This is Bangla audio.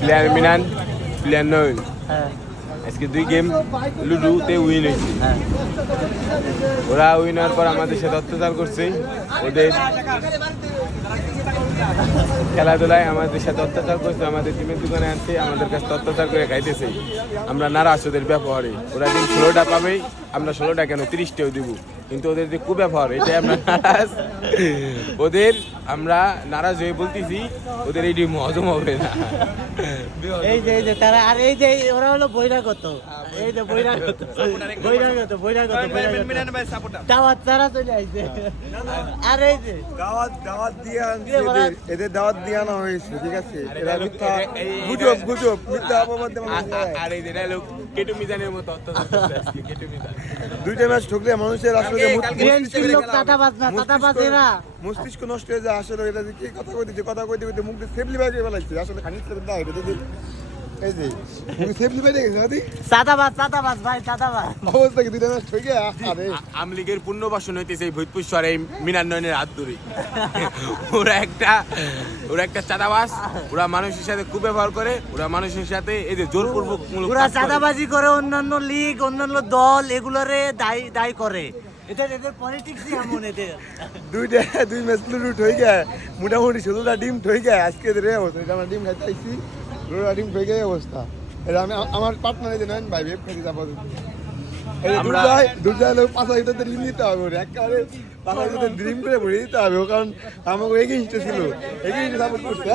প্লেয়ার মিনান, প্লেয়ার নয়ন। আজকে 2 গেম লুডুতে উইন হয়েছে। ওরা উইন হওয়ার পর আমাদের সাথে অত্যাচার করছে। ওদের খেলাধুলায় আমাদের সাথে অত্যাচার করছে, আমাদের টিমের দোকানে আনছে, আমাদের কাছে অত্যাচার করে খাইতেছে। আমরা নারাজ ওদের ব্যবহারে। ওরা দিন 16টা পাবে, আমরা 16টা কেন 30টাও দিব, কিন্তু ওদের যে কুব্যবহার এটাই আমরা নারাজ। ওদের আমরা নারাজ হয়ে বলতেছি ওদের এইটি হজম হবে না। এই যে তারা, আর এই যে ওরা হলো বহিরাগত, এই যে বহিরাগত দাওয়াত তারা চলে আসছে। আর এই যে দাওয়াত দিয়ে এদের দাওয়াত দিয়ে আনা হয়েছে, ঠিক আছে? এরা মিথ্যা গুজব মিথ্যা অপবাদ আর এই যে লোক কেটু মিজানের মতো অত্যাচার করছে আজকে। কেটু মিজান 2টা ম্যাচ ঠকলে মানুষের আসলে মস্তিষ্ক নষ্ট হয়ে যায়। আসলে এটা যে কি কথা কইতে মুখ দিয়ে সেফলি বাইরে ফেলাইছে। আসলে খানিক না এটা যদি এই যে মুখ সেফলি বাইরে গেছে নাকি চাঁদাবাজ ভাই, চাঁদাবাজ অবস্থা কি 2টা ম্যাচ ঠকে। আরে আমলিগের পুণ্যবাসন হইতেছে এই ভূতপুর শহরে এই মিনান নয়নের হাত ধরে। ওরা একটা চাঁদাবাজ, ওরা মানুষের সাথে কুব্যবহার করে, ওরা মানুষের সাথে এই যে জোরপূর্বক ওরা চাঁদাবাজি করে, অন্যান্য লীগ অন্যান্য দল এগুলোরে দায়ী করে। এদের পলিটিক্সই এমন। এদের 2 ম্যাচ লুডু ঠকে মোটামুটি 16টা ডিম ঠকে। আজকে এদের অবস্থা, এটা আমরা ডিম খাইতে আইছি, 16টা ডিম ঠকে অবস্থা। এটা আমি আমার পার্টনার এই যে নয়ন ভাই বেব খেতে যাবো। আমরা দুর্জয় লোক 5 হাজার ডিম দিতে হবে, একেবারে 5 হাজার ড্রিম করে ভরে দিতে হবে, কারণ আমাকে এগেইনস্টে ছিল, এগেইনস্টে সাপোর্ট করছে।